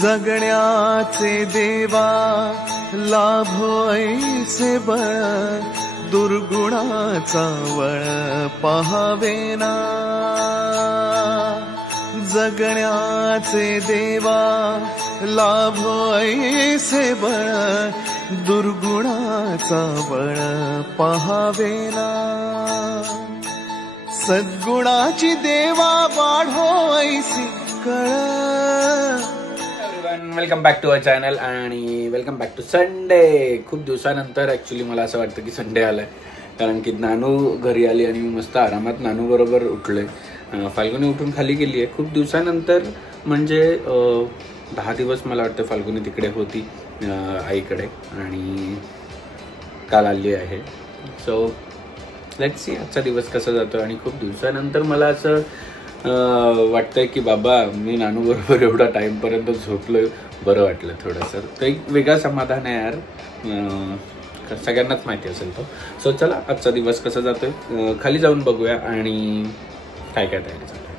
जगण्याचे देवा लाभो ऐसे बळ दुर्गुणाचा वळ पहावेना जगण्याचे देवा लाभो ऐसे बळ दुर्गुणाचा बळ पहावेना सद्गुणाची देवा वाढो ऐसी कळ. Welcome back to our channel आणि वेलकम बॅक टू संडे. खूप दिवसानंतर ॲक्च्युली मला असं वाटतं की संडे आलाय, कारण की नानू घरी आली आणि मी मस्त आरामात नानू बरोबर उठलोय. फाल्गुनी उठून खाली गेली आहे खूप दिवसानंतर, म्हणजे 10 दिवस मला वाटतं फाल्गुनी तिकडे होती आईकडे आणि काल आली आहे. सो लेट्स सी आजचा दिवस कसा जातो. आणि खूप दिवसानंतर मला असं वाटतंय की बाबा मी नानू बरोबर एवढा टाईमपर्यंत झोपलोय, बरं वाटलं थोडंसं. तर एक वेगळा समाधान आहे यार, सगळ्यांनाच माहिती असेल तो. सो चला आजचा दिवस कसा जातोय खाली जाऊन बघूया आणि काय काय तयारी चालू आहे.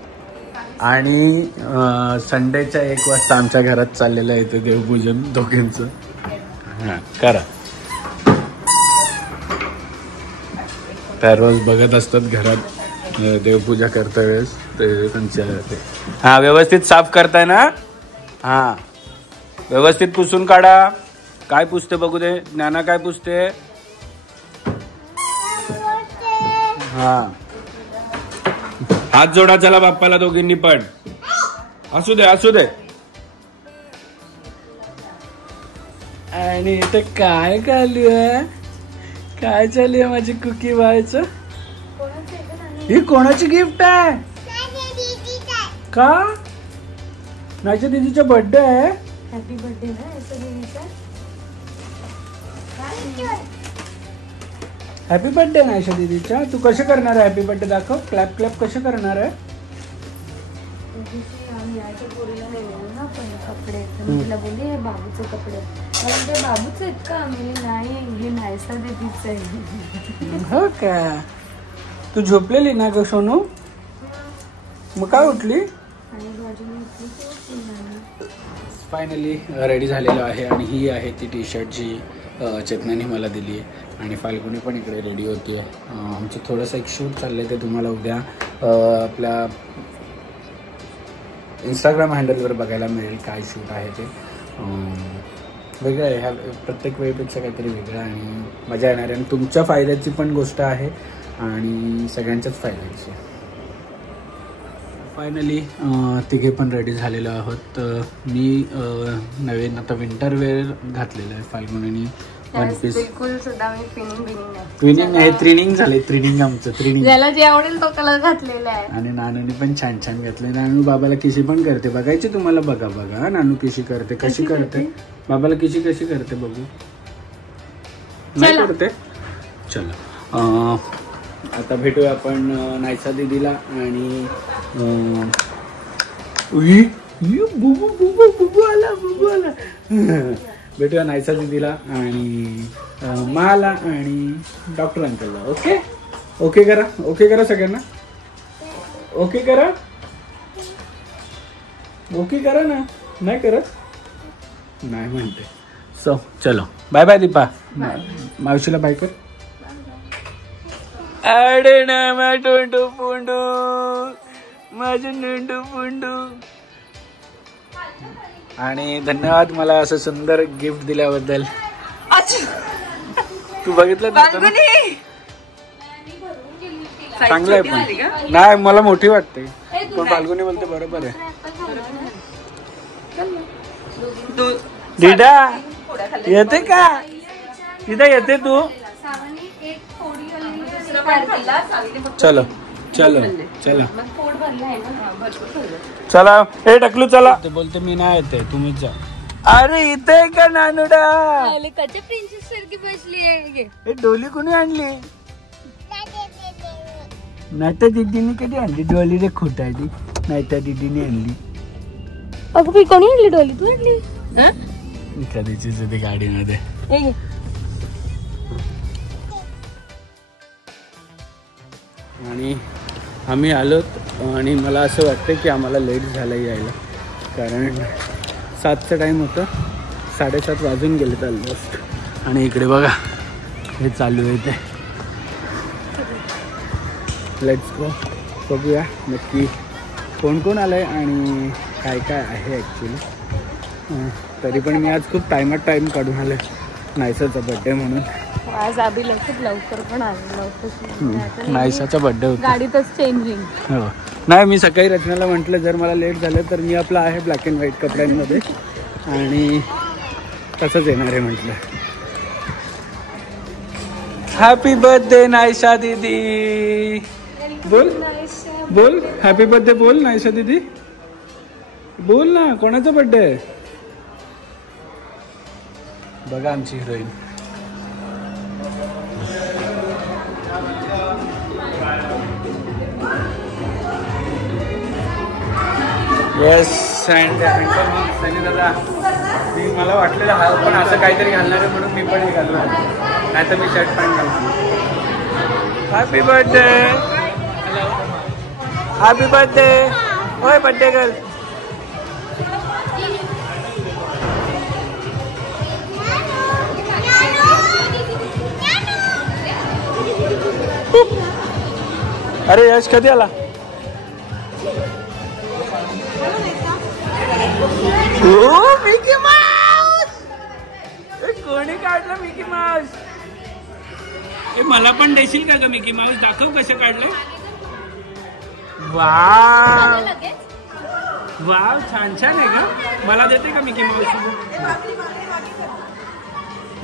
आणि संडेच्या 1 वाजता आमच्या घरात चाललेलं आहे ते देवपूजन दोघींचं. हां करा. त्या रोज बघत असतात घरात देवपूजा करता वेळेस ते त्यांच्या हा व्यवस्थित साफ करताय ना. हा व्यवस्थित पुसून काढा. काय पुसते बघू दे. ज्ञाना काय पुसते. हा हात जोडा चला बाप्पाला दोघींनी पण. असू दे असू दे. आणि इथे काय चालू आहे, काय चालू आहे माझी कुकी बायचं. ही कोणाची गिफ्ट आहे का. नायशा दीदीचा बर्थडे आहे. हॅपी बर्थडे ना नायशा दीदीचा. Happy birthday Naisha दीदीचा. तू कसं करणार आहे हॅपी बर्थडे दाखव. क्लॅप क्लॅप कसं करणार आहे. कपडे तिला बोलले हे बाबूचे कपडे. ते बाबूचे आहेत का. मी नाही हे नायशा दीदीचं आहे. हो का. तू झोपलेली ना ग सोनू. मग काय उठली. फायनली रेडी झालेलो आहे आणि ही आहे ती टी शर्ट जी चेतनाने मला दिली आहे. आणि फाल्गुनी पण इकडे रेडी होती आहे. आमचं थोडंसं एक शूट चाललं आहे, ते तुम्हाला उद्या आपल्या इंस्टाग्राम हँडलवर बघायला मिळेल काय शूट आहे ते. वेगळं आहे, ह्या प्रत्येक वेळेपेक्षा काहीतरी वेगळं आणि मजा येणार आहे. आणि तुमच्या फायद्याची पण गोष्ट आहे आणि सगळ्यांच्याच फायद्याची. फायनली तिघे पण रेडी झालेलो आहोत. मी नवीन आता विंटर वेअर घातलेलं आहे. फाल्गुनीने वन पीस. ट्विनिंग आहे. ट्रेनिंग झाले. ट्रेनिंग आमचं ट्रेनिंग. ज्याला जे आवडेल तो कलर घातलेला आहे. आणि नानूने पण छान छान घातले. नानू बाबाला किशी पण करते. बघायची तुम्हाला. बघा बघा नानू किशी करते. कशी करते बाबाला किशी कशी करते बघू. नाही करते. चला आता भेटूया आपण नायशा दीदीला आणि बुबू आला भेटूया नायशा दीदीला आणि मला आणि डॉक्टर अंकलला. ओके ओके करा. ओके करा सगळ्यांना. ओके करा. ओके करा ना. नाही करत. नाही म्हणते. सो चलो बाय बाय दीपा. मावशीला बाय कर. अरे ना मा टोंडू पुंडू माझं नंडू पुंडू. आणि धन्यवाद मला असं सुंदर गिफ्ट दिल्याबद्दल. तू बघितलं चांगलं आहे पण. नाही मला मोठी वाटते पण फाल्गुनी बोलते बरोबर आहे. दीदा येते का. दीदा येते तू. चलो चलो चला चला. हे टकलू चला. ते बोलते मी नाही येते तुम्हीच जा. अरे इथे का नानुडा. प्रिन्सेस सारखी बसली आहे. हे डोली कोणी आणली. नाहीतर दीदीने कधी आणली डोली रे. खोटाडी. नाहीतर दीदीने आणली. अगं कोणी आणली डोली. तू आणली. कधीचीच होती गाडीमध्ये. आणि आम्ही आलोत आणि मला असं वाटतं की आम्हाला लेट झालं यायला, कारण 7चा टाईम होतं, 7:30 वाजून गेले ऑलमोस्ट. आणि इकडे बघा हे चालू आहे ते. लेट्स गो, बघूया नक्की कोण कोण आलं आहे आणि काय काय आहे ॲक्च्युली. तरी पण मी आज खूप टाईम काढून आलं आहे नायसाचा बड्डे म्हणून. आज आबीला खूप लवकर पण आलं, लवकर नायसाचा बड्डे होता, गाडीतच चेंजिंग. हो. नाही, मी सकाळी रचनाला म्हटलं जर मला लेट झालं तर मी आपला आहे ब्लॅक अँड व्हाईट कपड्यांमध्ये आणि तसंच येणार आहे म्हटलं. हॅपी बर्थडे नायशा दीदी. बोल बोल हॅपी बर्थडे बोल नायशा दीदी, बोल ना. कोणाचा बर्थडे आहे? बघा आमची हिरोईन. येस. अँड सनी दादा, मी मला वाटलेलं हा पण असं काहीतरी घालणार आहे म्हणून मी पण हे घाललो, नाही तर मी शर्ट पॅन्ट घालतो. Happy birthday. Happy birthday. होय बर्थडे गर्ल. अरे यश कधी आला? Mickey Mouse. कोणी काढलं मिकी माऊस? मला पण देशील का ग मिकी माऊस? दाखव कसं काढलंय. वाव वाव, छान छान आहे का? मला देते का मिकी माऊस?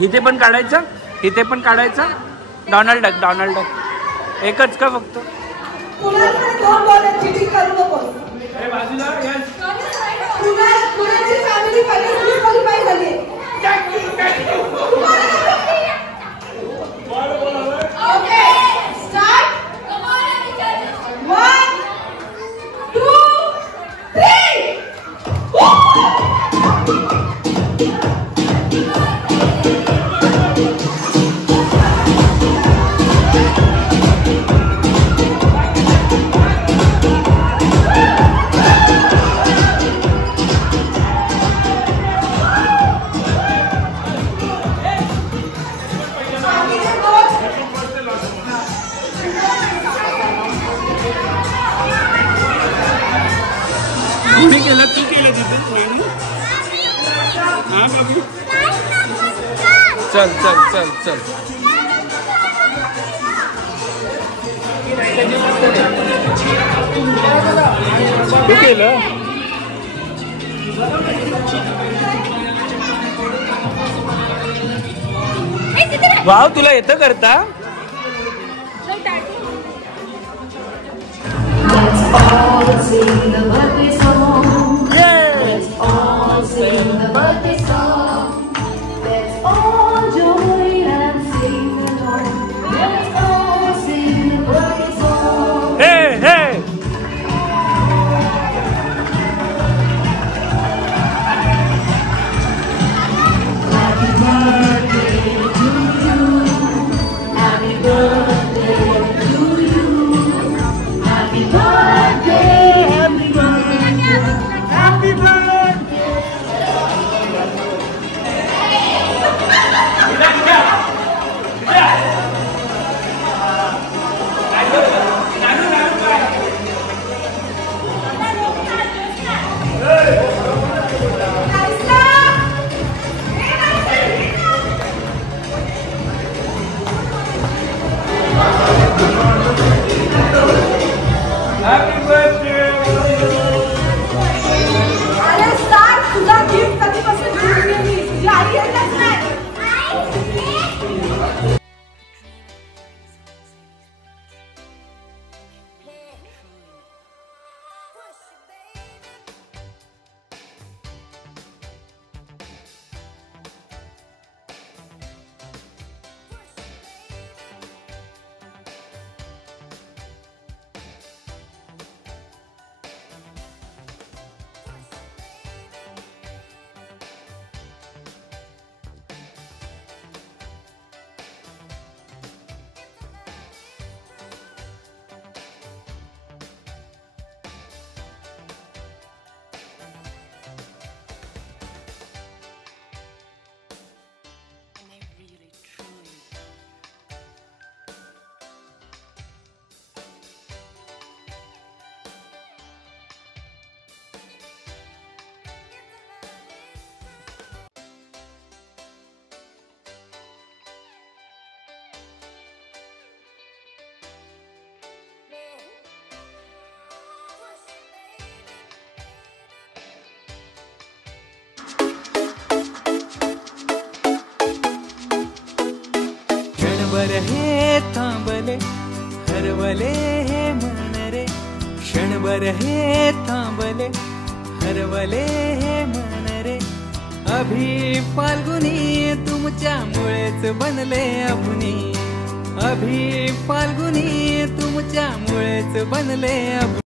इथे पण काढायचं, इथे पण काढायचं. डोनाल्ड डक, डोनाल्ड डक एकच का फक्त? बाजूला मी केलं, तू केलं तिथे. हा बाबी, चल चल चल चल. तू केलं. वाव, तुला येतं करता? Sing the birthday song. Let's all sing the birthday song. Let's all join and sing along. Let's all sing the birthday song. Hey, hey. Happy birthday to you. Happy birthday to you. Happy birthday. Happy birthday. क्षणभर हे थांबले हरवले हे मन रे अभि फाल्गुनी तुमच्यामुळेच बनले अभुनी अभि फाल्गुनी तुमच्यामुळेच बनले अभुनी